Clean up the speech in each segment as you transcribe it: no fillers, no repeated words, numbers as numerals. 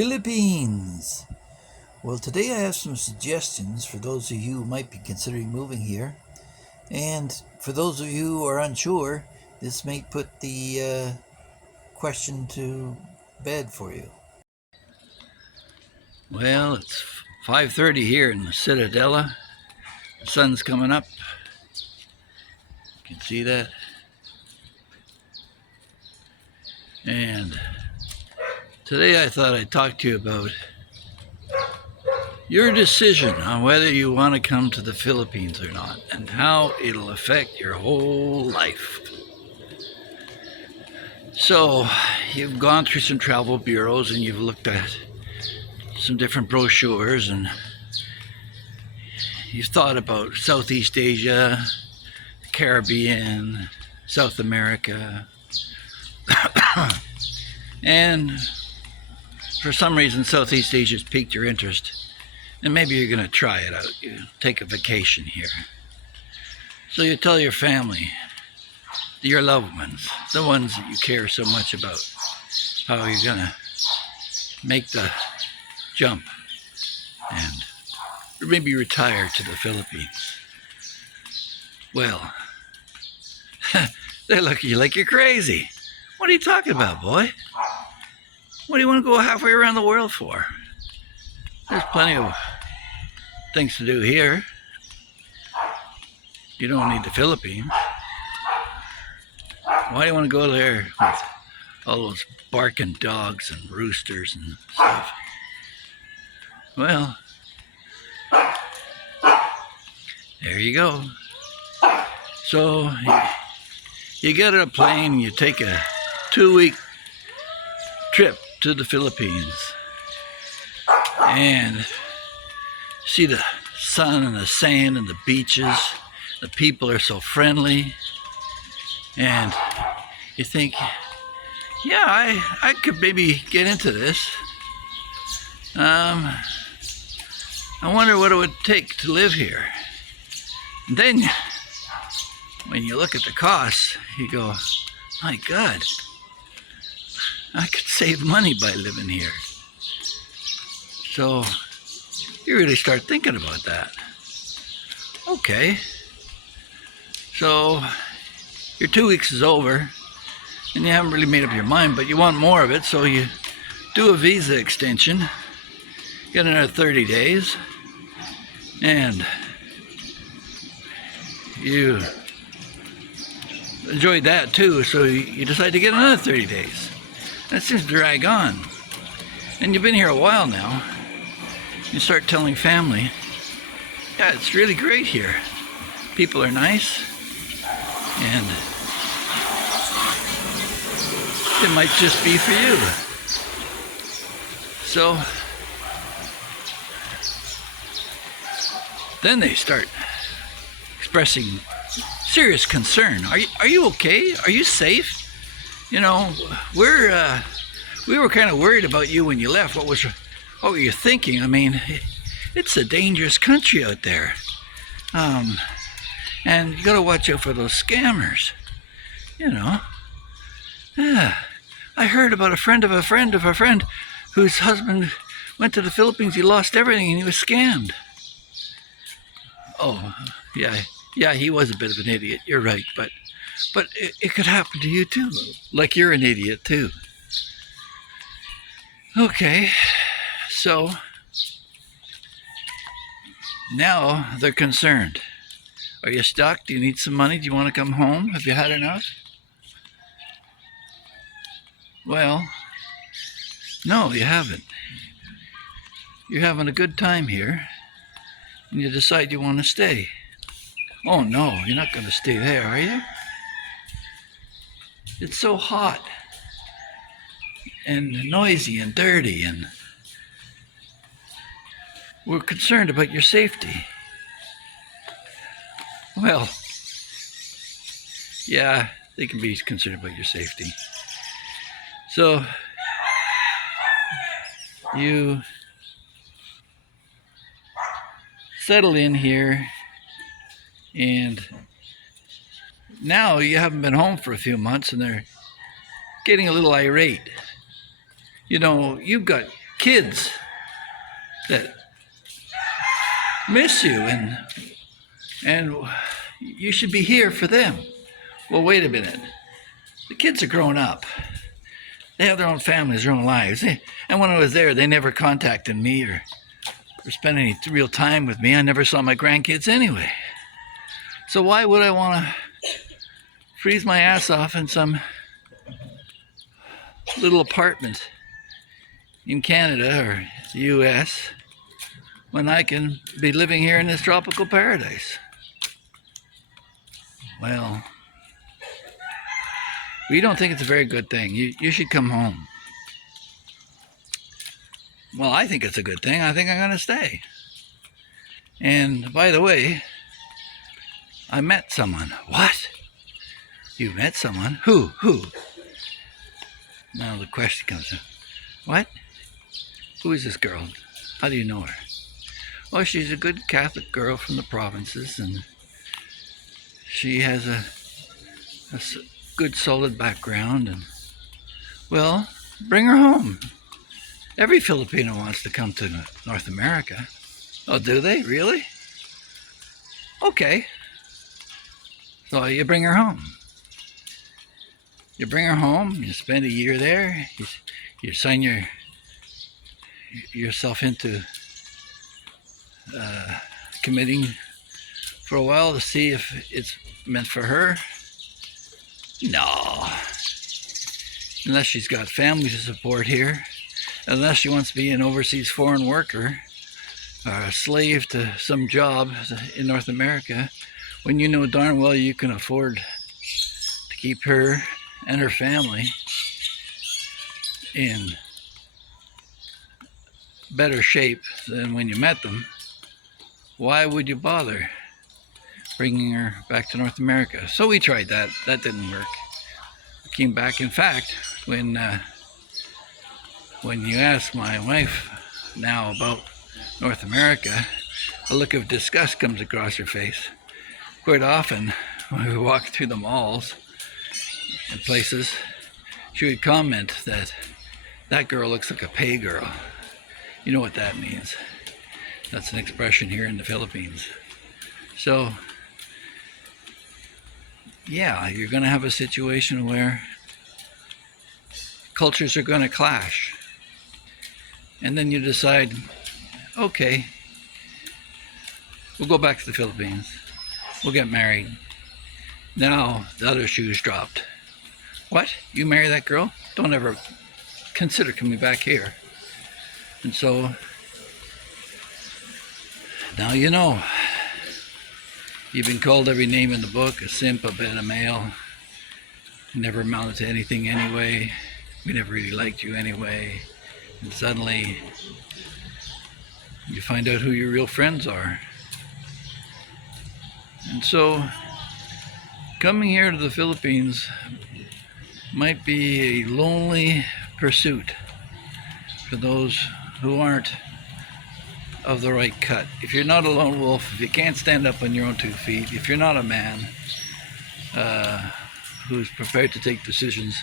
Philippines. Well, today I have some suggestions for those of you who might be considering moving here. And for those of you who are unsure, this may put the question to bed for you. Well, it's 5:30 here in the Citadella. The sun's coming up. You can see that. And today I thought I'd talk to you about your decision on whether you want to come to the Philippines or not, and how it'll affect your whole life. So, you've gone through some travel bureaus and you've looked at some different brochures, and you've thought about Southeast Asia, the Caribbean, South America, and for some reason Southeast Asia's piqued your interest. And maybe you're going to try it out. You take a vacation here. So you tell your family, your loved ones, the ones that you care so much about, how you're going to make the jump and maybe retire to the Philippines. Well, they look at you like you're crazy. What are you talking about, boy? What do you want to go halfway around the world for? There's plenty of things to do here. You don't need the Philippines. Why do you want to go there with all those barking dogs and roosters and stuff? Well, there you go. So you get on a plane and you take a 2-week trip to the Philippines and see the sun and the sand and the beaches. The people are so friendly, and you think, yeah, I could maybe get into this. I wonder what it would take to live here. And then when you look at the costs, you go, my God, I could save money by living here. So you really start thinking about that. Okay, so your 2 weeks is over and you haven't really made up your mind, but you want more of it, so you do a visa extension, get another 30 days, and you enjoyed that too, so you decide to get another 30 days. That seems to drag on. And you've been here a while now. You start telling family, yeah, it's really great here. People are nice, and it might just be for you. So then they start expressing serious concern. Are you okay? Are you safe? You know, we were kind of worried about you when you left. What were you thinking? I mean, it's a dangerous country out there. And you gotta watch out for those scammers. You know. Yeah. I heard about a friend of a friend of a friend whose husband went to the Philippines. He lost everything and he was scammed. Oh, yeah, he was a bit of an idiot. You're right, but it could happen to you too. Like you're an idiot too. Okay, so now they're concerned. Are you stuck? Do you need some money? Do you want to come home? Have you had enough? Well, no, you haven't. You're having a good time here, and you decide you want to stay. Oh no, you're not going to stay there, are you? It's so hot and noisy and dirty, and we're concerned about your safety. Well, yeah, they can be concerned about your safety. So you settle in here, and now you haven't been home for a few months and they're getting a little irate. You know, you've got kids that miss you, and you should be here for them. Well, wait a minute. The kids are grown up. They have their own families, their own lives. And when I was there, they never contacted me or spent any real time with me. I never saw my grandkids anyway. So why would I want to freeze my ass off in some little apartment in Canada or the US when I can be living here in this tropical paradise? Well, you don't think it's a very good thing. You should come home. Well, I think it's a good thing. I think I'm going to stay. And by the way, I met someone. What? You met someone? Who? Now the question comes in. What? Who is this girl? How do you know her? Well, she's a good Catholic girl from the provinces, and she has a good solid background, and well, bring her home. Every Filipino wants to come to North America. Oh, do they? Really? Okay. So you bring her home. You bring her home, you spend a year there, you sign yourself into committing for a while to see if it's meant for her. No. Unless she's got family to support here, unless she wants to be an overseas foreign worker or a slave to some job in North America, when you know darn well you can afford to keep her and her family in better shape than when you met them, why would you bother bringing her back to North America? So we tried that. That didn't work. We came back. In fact, when you ask my wife now about North America, a look of disgust comes across her face. Quite often, when we walk through the malls and places, she would comment that girl looks like a pay girl. You know what that means. That's an expression here in the Philippines. So, yeah, you're going to have a situation where cultures are going to clash. And then you decide, okay, we'll go back to the Philippines. We'll get married. Now the other shoe's dropped. What? You marry that girl? Don't ever consider coming back here. And so now you know. You've been called every name in the book, a simp, a beta male. You never amounted to anything anyway. We never really liked you anyway. And suddenly you find out who your real friends are. And so coming here to the Philippines might be a lonely pursuit for those who aren't of the right cut. If you're not a lone wolf, if you can't stand up on your own 2 feet, if you're not a man who's prepared to take decisions,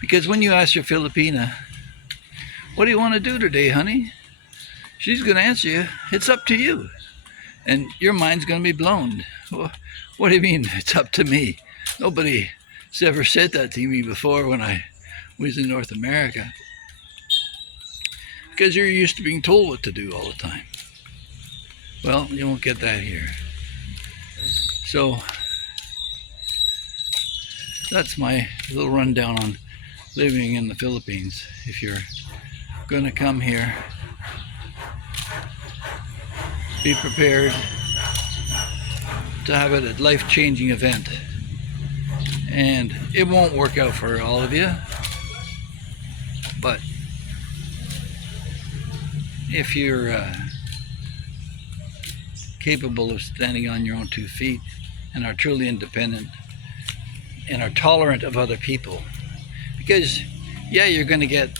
because when you ask your Filipina, what do you want to do today, honey? She's going to answer you, it's up to you. And your mind's going to be blown. What do you mean, it's up to me? Nobody's ever said that to me before when I was in North America. Because you're used to being told what to do all the time. Well, you won't get that here. So that's my little rundown on living in the Philippines. If you're going to come here, be prepared to have it a life-changing event. And it won't work out for all of you, but if you're capable of standing on your own 2 feet and are truly independent and are tolerant of other people, because yeah, you're going to get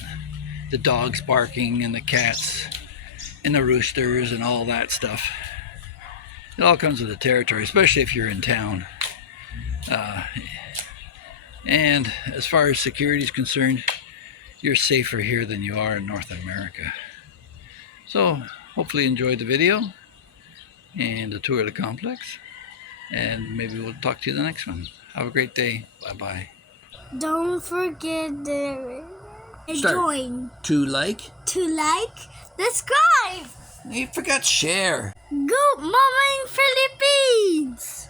the dogs barking and the cats and the roosters and all that stuff. It all comes with the territory, especially if you're in town. And as far as security is concerned, you're safer here than you are in North America. So hopefully you enjoyed the video and the tour of the complex, and maybe we'll talk to you the next one. Have a great day. Bye-bye. Don't forget to join. To like? To like, subscribe. You forgot share. Good Morning Philippines.